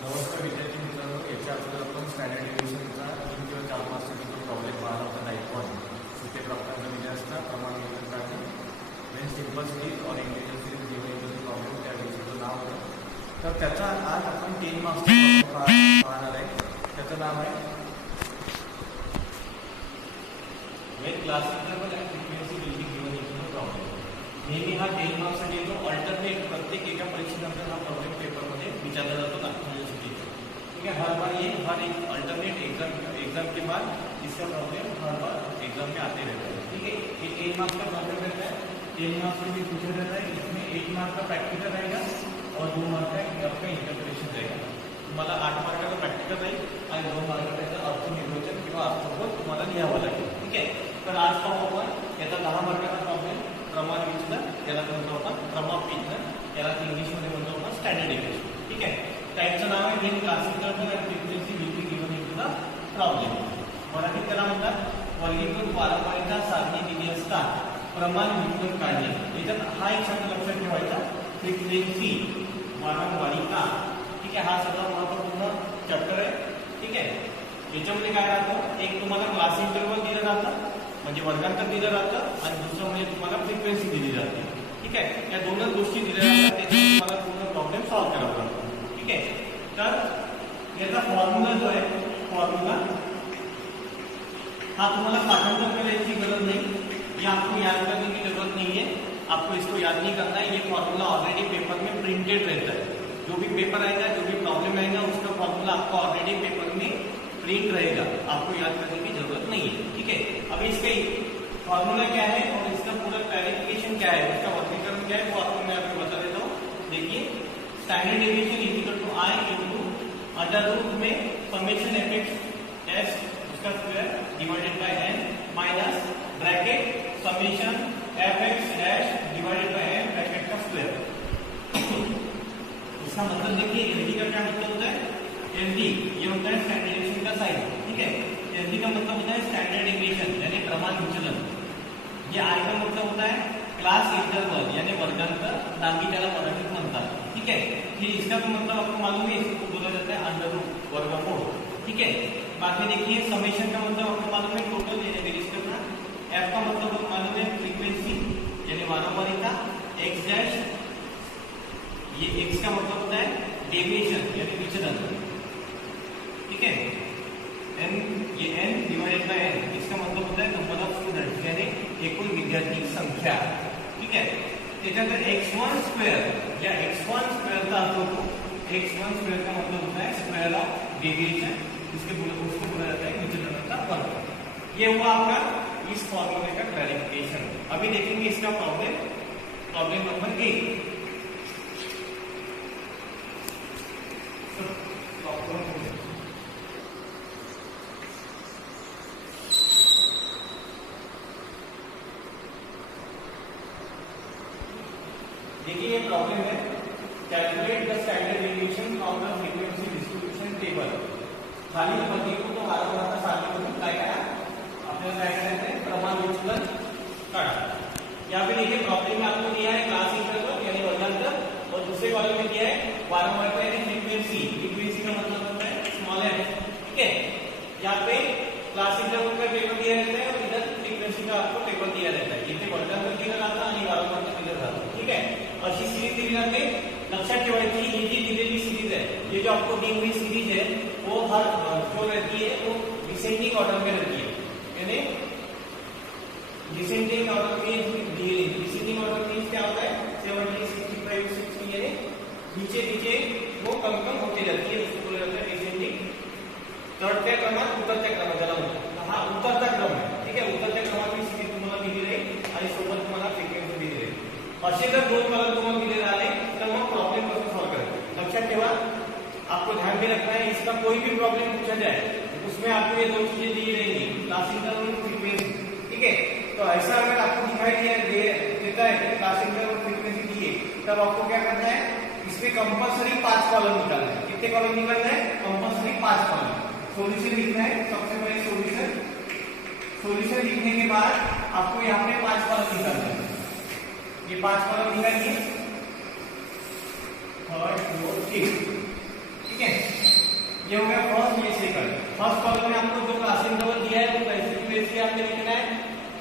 नमस्कार विद्यार्थी मित्रांनो, याच्या अगोदर आपण स्टँडर्ड डिव्हिजनचा 3 किंवा 4 मार्क्ससाठी जो प्रॉब्लेम पाहिला होता टाईप 1 सुटे प्राप्तांक विद्यार्थ्यांना प्रमाण वेतन काढणे वेन सिम्पल सिरीज और integer series given in the problem त्या विषयाचं नाव होतं. तर त्याचा आज आपण 3 मार्क्स पाहणार आहे. त्याचं नाव आहे when class interval and frequency will be given in the problem. नेहमी हा 3 मार्क्ससाठी येतो. अल्टरनेट प्रत्येक एका परीक्षेनंतर हा प्रॉब्लेम पेपरमध्ये विचारला जातो ना. ठीक है, हर बार ये हर एक अल्टरनेट एग्जाम के बाद इसका प्रॉब्लम हर बार एग्जाम में आते रहता है. ठीक है, ये 1 मार्क्स का प्रॉब्लम रहता है. 3 मार्क्स में भी पूछा जाता है. इसमें 1 मार्क का प्रैक्टिकल रहेगा और 2 मार्क का आपका इंटरप्रिटेशन रहेगा. तुम्हाला 8 मार्काचा प्रॅक्टिकल राहील आणि 2 मार्काचा अर्थनिर्वचन किंवा अर्थबोध तुम्हाला लिहावं लागेल. ठीक आहे, तर आज पाहू आपण याचा 10 मार्काचा प्रॉब्लेम प्रमाण विचलन, याला म्हणतो आपण क्रमापीलन, याला इंग्लिशमध्ये म्हणतो आपण स्टँडर्ड इक्वेशन. ठीक आहे, टाईपचं नाव आहे when classical and frequency will be given in the problem. मराठीत त्याला म्हणतात वर्गीकृत वारंवारिता सारणी दिली असता प्रमाण विचलन काढणे. याच्यात हा एक शब्द लक्षात ठेवायचा, फ्रिक्वेन्सी, वारंवारिता. ठीक आहे, हा सगळा महत्त्वपूर्ण चॅप्टर आहे. ठीक आहे, याच्यामध्ये काय राहतं, एक तुम्हाला क्लास इंटरवल दिलं जातं म्हणजे वर्गांतर दिलं जातं आणि दुसरं म्हणजे तुम्हाला फ्रिक्वेन्सी दिली जाते. ठीक आहे, या दोनच गोष्टी दिल्या जातात, त्याच्यात तुम्हाला पूर्ण प्रॉब्लेम सॉल्व्ह करावा लागतो. ठीक आहे, तर याचा फॉर्म्युला जो आहे, फॉर्म्युला हा तुम्हाला पाठांतर करायची गरज नहीं, ये आपको याद करने की जरूरत नहीं है. आपको इसको याद नहीं करना है. ये फॉर्मूला ऑलरेडी पेपर में प्रिंटेड रहता है. जो भी पेपर आएगा, जो भी प्रॉब्लम आएगा, उसका फॉर्मूला आपको ऑलरेडी पेपर में प्रिंट रहेगा. आपको याद करने की जरूरत नहीं है. ठीक है, अभी इसका फॉर्मूला क्या है और इसका पूरा क्लैरिफिकेशन क्या है, उसका वर्गीकरण क्या है, वो आपको मैं आपको बता देता हूँ. देखिए, standard deviation equal to I into under root में समेशन एफ एक्स एस उसका square divided by N minus bracket summation F X dash divided by N bracket का स्क्वायर. इसका मतलब देखिए, एनडी का क्या मतलब होता है, एनडी ये होता है स्टैंडर्ड डेविएशन का साइन. ठीक है, एनडी का मतलब होता है स्टैंडर्ड डेविएशन यानी प्रमाण विचलन. ये आई का मतलब होता है क्लास इंटरवल यानी वर्गांतर, लांबी त्याला मराठीत म्हणतात. ठीक है, ये इसका तो मतलब आपको मालूम है, इसको बोला जाता है अंडर रूट, वर्गमूल. ठीक है, बाकी देखिए समेशन का मतलब आपको मालूम है टोटल यानी बेरीज करना. एफ का मतलब मालूम है फ्रीक्वेंसी यानी वारंवारिता. एक्स डैश ये एक्स का मतलब होता है डेविएशन यानी विचलन. ठीक है, एन ये एन डिवाइडेड बाय एन, इसका मतलब होता है नंबर ऑफ स्टूडेंट यानी एकूण विद्यार्थी संख्या. ठीक है, त्याच्यानंतर x1 स्क्वायर या x1 स्क्वायर का अर्थ होतो, x1 स्क्वायर का मतलब होता है स्क्वायर ऑफ डेविएशन, उसको बोला जाता है विचलन का वर्ग. ये हुआ आपका इस फॉर्मूले का क्लैरिफिकेशन. अभी देखेंगे इसका प्रॉब्लम नंबर 1. देखिए ये प्रॉब्लम है, calculate the standard deviation from the frequency distribution table. खाली वर्गीकृत वारंवारता सारणीमधून काय करा, आपल्याला काय करायचं आहे, प्रमाण विचलन काढा. यहाँ पे देखिए प्रॉब्लम में आपको दिया है क्लास इंटरवल यानी वर्गांतर और दूसरे कॉलम में दिया है वारंवारता यानी फ्रीक्वेंसी. फ्रीक्वेंसी का मतलब होता है स्मॉल एफ. ठीक है, यहाँ पे क्लास इंटरवल का टेबल दिया रहता है और इधर फ्रीक्वेंसी का आपको टेबल दिया रहता है. इथे वर्गांतर दिलं जातं आणि वारंवारता दिलं जातं. ठीक है, अशी सीरीज दिली जाते. लक्षात ठेवायची, ही जी दिलेली सीरीज है, ये जो आपको दी हुई सीरीज है, वो हर जो रहती है वो डिसेंडिंग ऑर्डर में रहती है. यानी डिसेंडिंग ऑर्डर में डिसेंडिंग ऑर्डर में क्या होता है 70 65 60 यानी नीचे नीचे वो कम कम होती जाती है, उसको बोला जाता है डिसेंडिंग. चढत्या क्रमात उतरत्या क्रमात त्याला म्हणतात. हा उतरता क्रम आहे. ठीक आहे, उतरत्या क्रमाची सीरीज तुम्हाला दिली जाईल आणि सोबत तुम्हाला फ्रिक्वेन्सी दिली जाईल. असे जर 2 कॉलम तुम्हाला दिले आले तर मग प्रॉब्लेम कसं सॉल्व करें. लक्षात ठेवा, आपको ध्यान में रखना है, इसका कोई भी प्रॉब्लम पूछा जाए उसमें आपको ये 2 चीजें दी रहेंगी, क्लास इंटरवल और फ्रीक्वेंसी. ठीक है, तो ऐसा अगर आपको दिखाई देता है क्लास इंटरवल फ्रीक्वेंसी दिए, तब आपको क्या करना है, इसमें कंपल्सरी 5 कॉलम निकालना है. कितने कॉलम निकालना है, कंपल्सरी 5 कॉलम. सोल्यूशन लिखना है, सबसे पहले सोल्यूशन लिखने के बाद आपको यहाँ पे 5 कॉलम निकालना है. ये 5 कॉलम निकालिए, थर्ड फोर्थ फिफ्थ. ठीक है, ये हो गया फर्स्ट, ये सेकंड। फर्स्ट कॉलम में आपको जो क्लास इंटरवल दिया है वो वैसे की वैसे आपने लिखना है।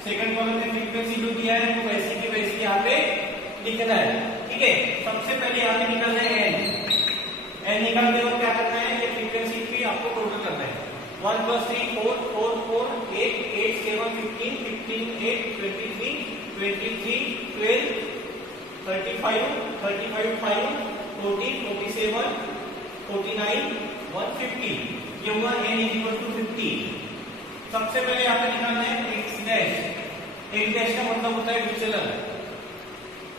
सेकंड कॉलम में फ्रीक्वेंसी जो दिया है वो वैसे की वैसे यहाँ पे लिखना है, ठीक है। सबसे पहले यहाँ पे निकलना है एन निकालने और क्या करना है, ये फ्रीक्वेंसी की आपको टोटल करना है। 1 + 3 4 4 4 8 8 7 15 15 8 23 23 12 35 35 5 40 47 49 150। ये हुआ n = 50। सबसे पहले यहाँ पे निकालना है x डैश। x डैश का मतलब होता है विचलन।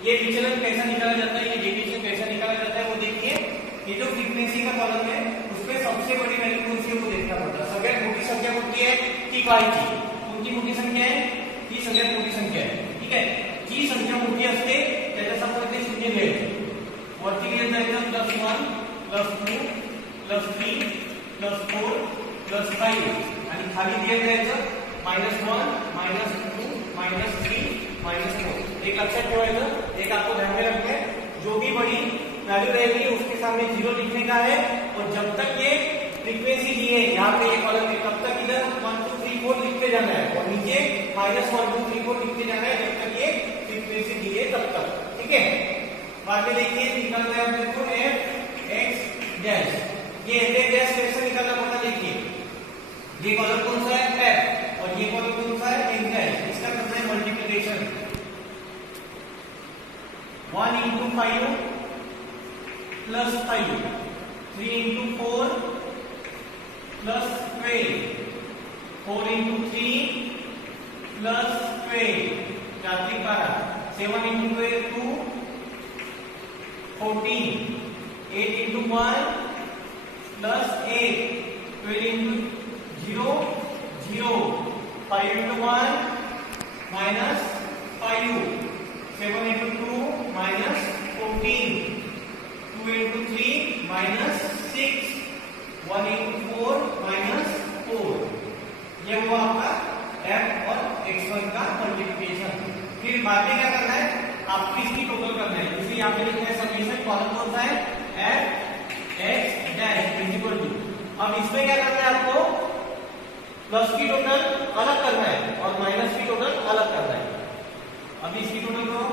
ये विचलन कैसा निकाला जाता है, ये डेविएशन कैसा निकाला जाता है वो देखिए। ये जो फ्रीक्वेंसी का कॉलम है उसमें सबसे बड़ी वैल्यू कौन सी है वो देखना पड़ता है। सगळ्यात मोठी संख्या कोणती आहे, ती पाहायची। कोणती मोठी संख्या आहे, ती सगळ्यात मोठी संख्या आहे, ठीक आहे। जी संख्या मोठी असते त्याच्यासमोर ते शून्य लिहायचे, वरती लिहित जायचं +1 +2 +3 +4 +5 आणि खाली लिहित जायचं -1 -2 -3 -4। एक लक्षात ठेवायचं, एक आपको ध्यान में रखना है, जो भी बड़ी वैल्यू रहेगी उसके सामने 0 लिखने का है। और जब तक ये फ्रीक्वेंसी दी है यहाँ पे ये कॉलम में, तब तक इधर 1 2 3 4 लिखते जाना है और नीचे -1 2 3 4 लिखते जाना है जब तक ये फ्रीक्वेंसी दी है तब तक, ठीक है। बाद में देखिए निकलता है अपने को f x डैश। ये f डैश कैसे निकालना पड़ता देखिए। ये कॉलम कौन सा है f और ये कॉलम कौन सा है x डैश। इसका करना है मल्टीप्लिकेशन। 1 × 5 + 5 3 × 4 + 12 4 × 3 + 12 4 12 7 × 2 14 8 × 1 + 8 12 × 0 0 5 × 1 -5 7 × 2 -14 2 × 3 -6 1 × 4 -4। ये हुआ आपका f और x1 का मल्टीप्लिकेशन। फिर बाद में क्या करना है, आपको इसकी टोटल करना है। इसलिए यहाँ पे लिखना है समीशन। कॉलम कौन सा है, f x डैश = 2। अब इसमें क्या करना है, आपको प्लस की टोटल अलग करना है और माइनस की टोटल अलग करना है। अब इसकी टोटल करो,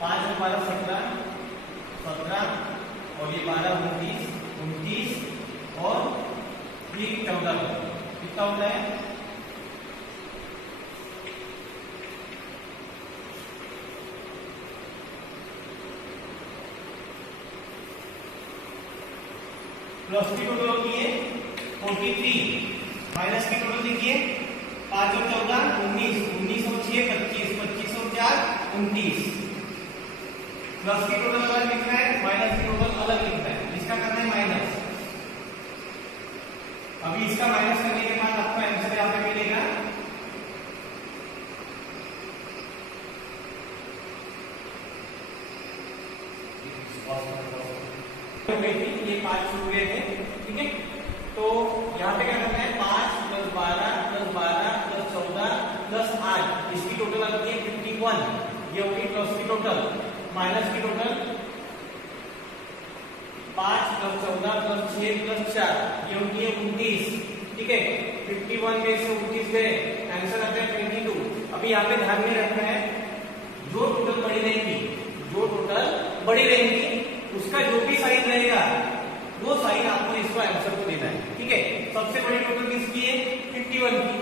5 × 12 17 17 और ये 12 29 29 और ये 14 कितना होता है, प्लस की टोटल होती है 43, माइनस की टोटल देखिए 5 और 14 19 19 और 6 25 25 और 4 29। प्लस की टोटल अलग लिखना है, माइनस की टोटल अलग लिखना है। इसका करना है माइनस। अभी इसका माइनस करने के बाद आपको आंसर यहाँ पे मिलेगा ये 5 छूट गए थे, ठीक है। तो यहाँ पे क्या करना है, 5 + 12 + 12 + 14 + 8, इसकी टोटल आती है 51। ये होगी प्लस की टोटल। माइनस की टोटल 5 + 14 + 6 + 4, ये होगी 29, ठीक है। 51 में से 29 गए, आंसर आता है 22। अभी यहाँ पे ध्यान में रखना है, जो टोटल बड़ी रहेंगी उसका जो भी साइन रहेगा वो साइन आपको इसको आंसर को देना है, ठीक है। सबसे बड़ी टोटल किसकी है, 51 की।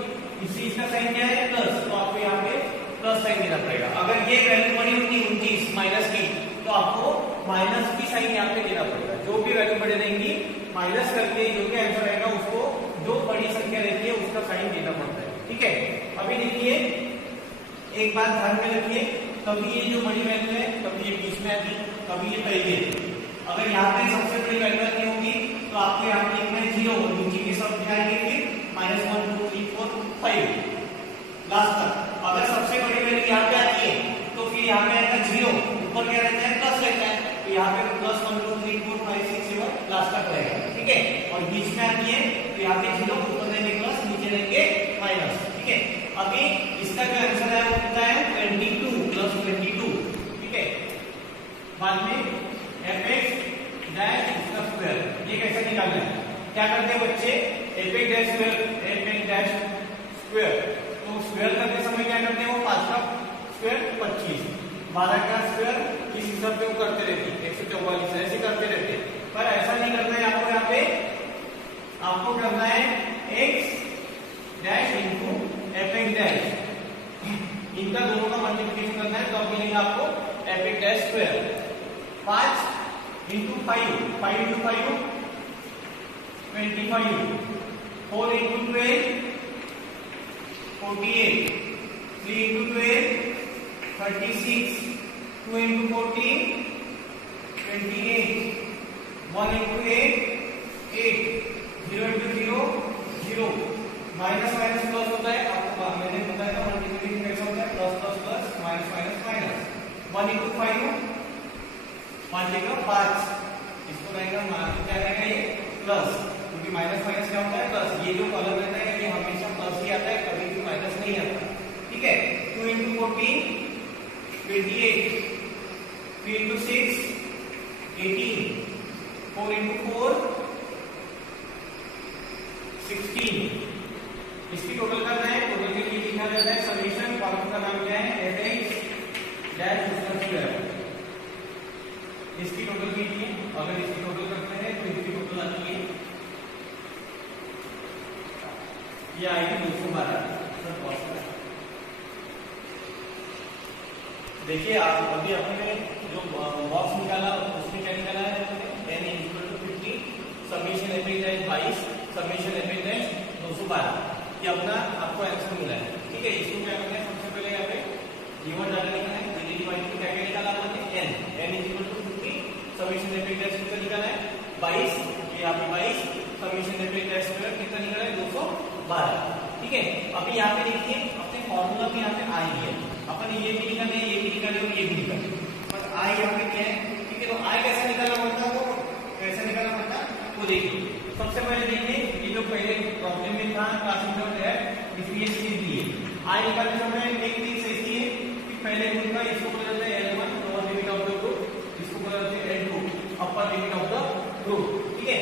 इसी इसका साइन क्या है, प्लस, तो आपको यहाँ पे प्लस साइन देना पड़ेगा। अगर ये वैल्यू बड़ी होगी 29 माइनस की, तो आपको माइनस की साइन यहाँ पे देना पड़ेगा। जो भी वैल्यू बड़ी रहेंगी माइनस करके जो भी आंसर आएगा उसको जो बड़ी संख्या रहती है उसका साइन देना पड़ता है, ठीक है। अभी देखिए एक बात ध्यान में रखिए, कभी ये जो बड़ी वैल्यू है कभी ये बीच में आती, कभी ये पहले। अगर यहाँ पे सबसे बड़ी वैल्यू आती होगी तो आपको यहाँ पे लिखना है 0 और नीचे की सब दिखाएंगे फिर -1 2 3 4 5 लास्ट तक। अगर सबसे बड़ी वैल्यू यहाँ पे आती है तो फिर यहाँ पे आएगा 0, ऊपर क्या रहता है प्लस रहता है, तो यहाँ पे +1 2 3 4 5 6 7 लास्ट तक रहेगा, ठीक है। और बीच में आती है तो यहाँ पे 0, ऊपर रहेंगे प्लस, नीचे रहेंगे माइनस, ठीक है। अभी इसका जो आंसर है वो होता है 22 + 22, ठीक है। बाद में fx क्या करते हैं बच्चे, apex dash square, apex dash square, तो स्क्वायर करते समय क्या करते हैं, वो 5 का स्क्वायर 25, 12 का स्क्वायर इस हिसाब से वो करते रहते हैं, 144 ऐसे करते रहते हैं। पर ऐसा नहीं करना है आपको, यहाँ पे आपको करना है x dash into apex dash, इनका दोनों का मल्टीप्लिकेशन करना है, तो अब मिलेगा आपको apex dash square 5 into 5, 5 into 5 25, 4 into 12 48, 3 into 12 36, 2 into 14 28, 1 into 8 8, 0 into 0 0, minus minus plus होता है, आपको मैंने बताया था मल्टीप्लिकेशन कैसा होता है, plus plus plus minus minus minus, 1 into 5 5 लेगा 5, इसको रहेगा क्या रहेगा ये प्लस, क्योंकि माइनस माइनस क्या होता है प्लस, ये जो कॉलम रहता है ये हमेशा प्लस ही आता है, कभी भी माइनस नहीं आता, ठीक है। 2 इंटू 14 28, 3 इंटू 6 18, 4 इंटू 4 16, इसकी टोटल करना है, टोटल के लिए लिखा जाता है समेशन, फॉर्मूला का नाम क्या है, एपेक्स डैश उसका स्क्वायर, इसकी टोटल कीजिए, अगर इसकी टोटल करते हैं तो इसकी टोटल आती है, ये आएगी 212। देखिए आप अभी अपने जो बॉक्स निकाला उसमें क्या निकाला है, n equal to 50 summation apex dash 22 summation apex dash 212, ये अपना आपको आंसर मिला है, ठीक है। इसको क्या करना है, सबसे पहले यहाँ पे गिवन डाटा लिखना है, पहले डिवाइड को क्या क्या निकाला आपने, n equal to 50 summation apex dash कितना निकाला है 22, ये यहाँ पे 22 समेशन एपेक्स डैश स्क्वायर कितना निकाला है 212, ठीक है। अभी यहाँ पे देखिए अपने फॉर्मूला में यहाँ पे आई है, अपन ये भी निकाले, ये भी निकाले और ये भी निकाले, पर आई यहाँ पे क्या है, ठीक है। तो आई कैसे निकालना पड़ता है, वो कैसे निकालना पड़ता है वो देखिए। सबसे पहले देखिए ये जो पहले प्रॉब्लम में था क्लास है, इसमें ये चीज दी है, आई निकालने समय एक चीज ऐसी है कि पहले ग्रुप का इसको बोला जाता है L1 lower limit of the group, इसको बोला जाता है L2 upper limit of the group, ठीक है।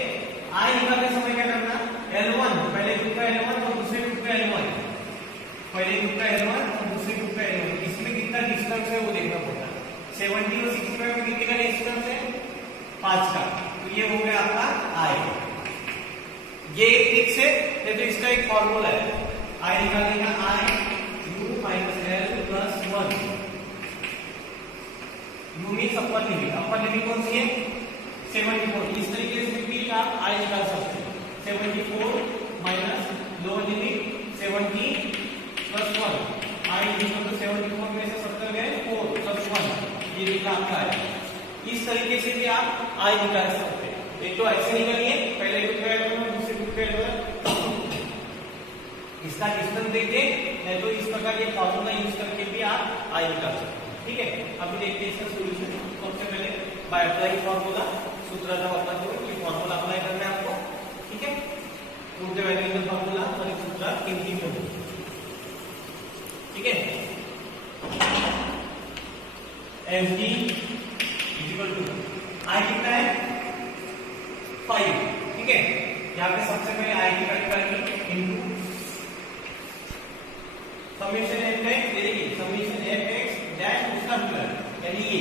आई निकालने समय क्या करना, L1 पहले ग्रुप का L1 और दूसरे ग्रुप का L1, पहले ग्रुप का L1 और दूसरे ग्रुप का L1, इसमें कितना डिस्टेंस है वो देखना पड़ता है। 70 और 65 में कितने का डिस्टेंस है 5 का, तो ये हो गया आपका आई। ये एक ट्रिक से, ये तो इसका एक फॉर्मूला है, आई निकालने का आई u minus L plus 1, u means upper limit कौन सी है 74, इस तरीके से भी आप आई निकाल सकते हैं, 74 minus lower limit 70 plus 1, I equal to 74 में से 70 गए 4 प्लस 1, ये निकला आपका है। इस तरीके से भी आप आई निकाल सकते हैं, एक तो ऐसे निकालिए, पहले ग्रुप का L1 दूसरे ग्रुप का L1, इसका डिस्टेंस देखिए, नहीं तो इस प्रकार के फॉर्मूला यूज करके भी आप आई निकाल सकते हैं, ठीक है। अभी देखते हैं इसका सॉल्यूशन। सबसे पहले बाय अप्लाई फॉर्मूला, सूत्र का मतलब हो ये फॉर्मूला अप्लाई करना है आपको, ठीक है। टू द वैल्यू फॉर्मूला और सूत्र किन में हो, ठीक है। FD इक्वल टू आई कितना है 5, ठीक है। यहाँ पे सबसे पहले आई की वैल्यू करेंगे इनटू समेशन एपेक्स, देखिए समेशन एपेक्स डैश उसका स्क्वायर, यानी ये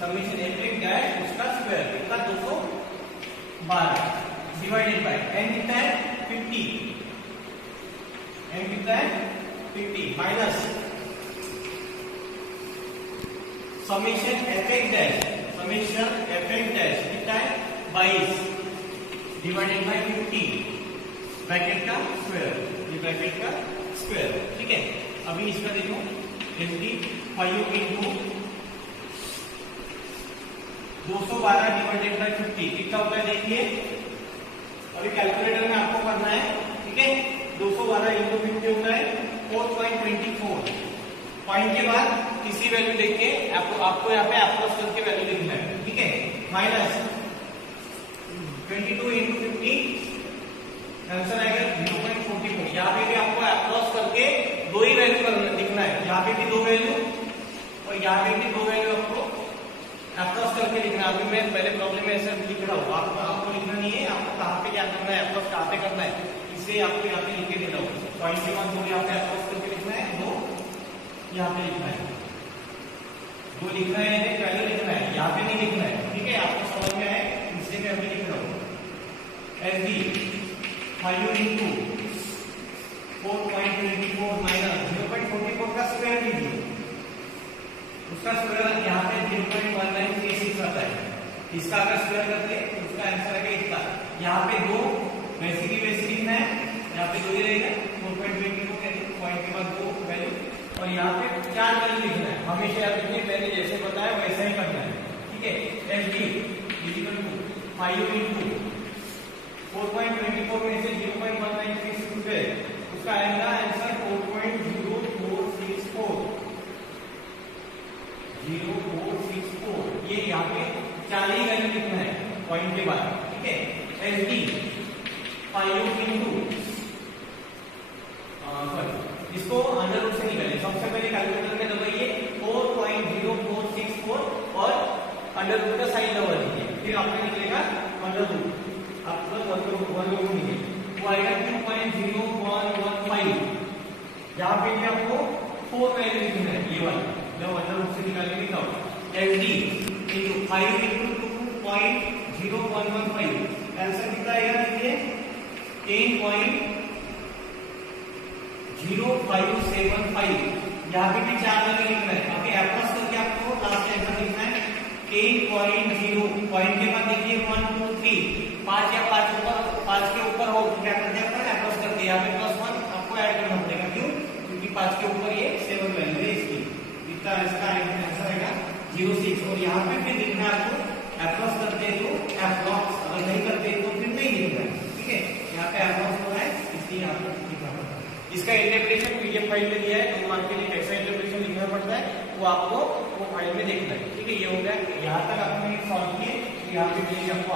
समेशन एपेक्स डैश उसका स्क्वायर कितना 212 डिवाइडेड बाय n कितना है 50, n कितना है 50 माइनस समेशन एपेक्स डैश कितना है 22 डिवाइडेड बाय 50 ब्रैकेट का स्क्वायर, ये ब्रैकेट का स्क्वायर, ठीक है। अभी इसका देखो FD 5 इंटू 212 डिवाइडेड बाय 50 कितना होता है देखिए, अभी कैलकुलेटर में आपको करना है, ठीक है। 212 इंटू 50 होता है 4.24, पॉइंट के बाद किसी वैल्यू देख के आपको यहाँ पे एप्रोक्स करके वैल्यू लिखना है, ठीक है। माइनस 22 इंटू 50 आंसर आएगा 0.44, यहाँ पे भी आपको एप्रोक्स करके दो ही वैल्यू लिखना है, यहाँ पे भी दो वैल्यू और यहाँ पे भी दो वैल्यू आपको एप्रोक्स करके लिखना है। अभी में पहले प्रॉब्लम में ऐसा लिख रहा हूँ, आपको लिखना नहीं है, आपको कहाँ पे क्या करना है, अप्रोच कहाँ पे करना है, इसे आपको यहाँ पे लिख के दे रहा हूँ। पॉइंट के बाद 2 यहाँ पे अप्रोच करके लिखना है, 2 यहाँ पे लिखना है, 2 लिखना है, पहले लिखना है, यहाँ पे नहीं लिखना है, ठीक है। आपको समझ में आए, इसलिए मैं अभी लिख रहा हूँ। एस डी 5 इंटू 4.24 माइनस 0.44 का स्क्वायर लीजिए, उसका स्क्वायर यहाँ पे 0.1936 आता है। इसका अगर स्क्वायर करते हैं तो उसका आंसर आएगा इतना। यहाँ पे 2 वैसे की वैसे लिखना है, यहाँ पे 2 ही रहेगा, 4.24 पॉइंट के बाद 2 वैल्यू, और यहाँ पे 4 वैल्यू लिखना है। हमेशा याद रखिए, मैंने जैसे बताया वैसा ही करना है, ठीक है। S D equal to 5 into 4.24 में से 0.1936 है, उसका आएगा आंसर 4.0464। ये यहाँ पे 4 ही वैल्यू लिखना है पॉइंट के बाद, ठीक है। एस डी 5 इंटू सॉरी, इसको अंडर रूट से निकालिए। सबसे पहले कैलकुलेटर में दबाइए 4.0464 और अंडर रूट का साइन दबा दीजिए, फिर आपको निकलेगा अंडर रूट, आपको वन रूट निकले, वो आएगा 2.0115। यहाँ पे भी आपको 4 वैल्यू लिखना है, ये वाला जब अंडर रूट से निकालेंगे तब। S D into 5 into 2.0115, answer कितना आएगा देखिए 10.0575। यहाँ पे भी 4 वैल्यू लिखना है, आपके एप्रोक्स करके आपको लास्ट आंसर लिखना है 10.0, पॉइंट के बाद देखिए 1 2 3 5 या 5 ऊपर 5 के ऊपर हो तो क्या करते हैं अपन एप्रोक्स करते हैं, यहाँ पे +1 आपको ऐड करना पड़ेगा, क्यों? क्योंकि 5 के ऊपर ये 7 वैल्यू है इसकी, इतना इसका आंसर आएगा 06। और यहाँ पे फिर लिखना है आपको एप्रोक्स करते हैं तो एप्रोक्स, अगर नहीं करते तो फिर नहीं लिखना है, ठीक है। यहाँ पे एप्रोक्स हो रहा है इसलिए यहाँ पे लिखना पड़ता है। इसका इंटरप्रिटेशन पीडीएफ फाइल में दिया है, 2 मार्क के लिए कैसा इंटरप्रिटेशन लिखना पड़ता है वो आपको वो फाइल में देखना है, ठीक है। ये हो गया, यहाँ तक आपने सॉल्व किए, यहाँ पे आपको आ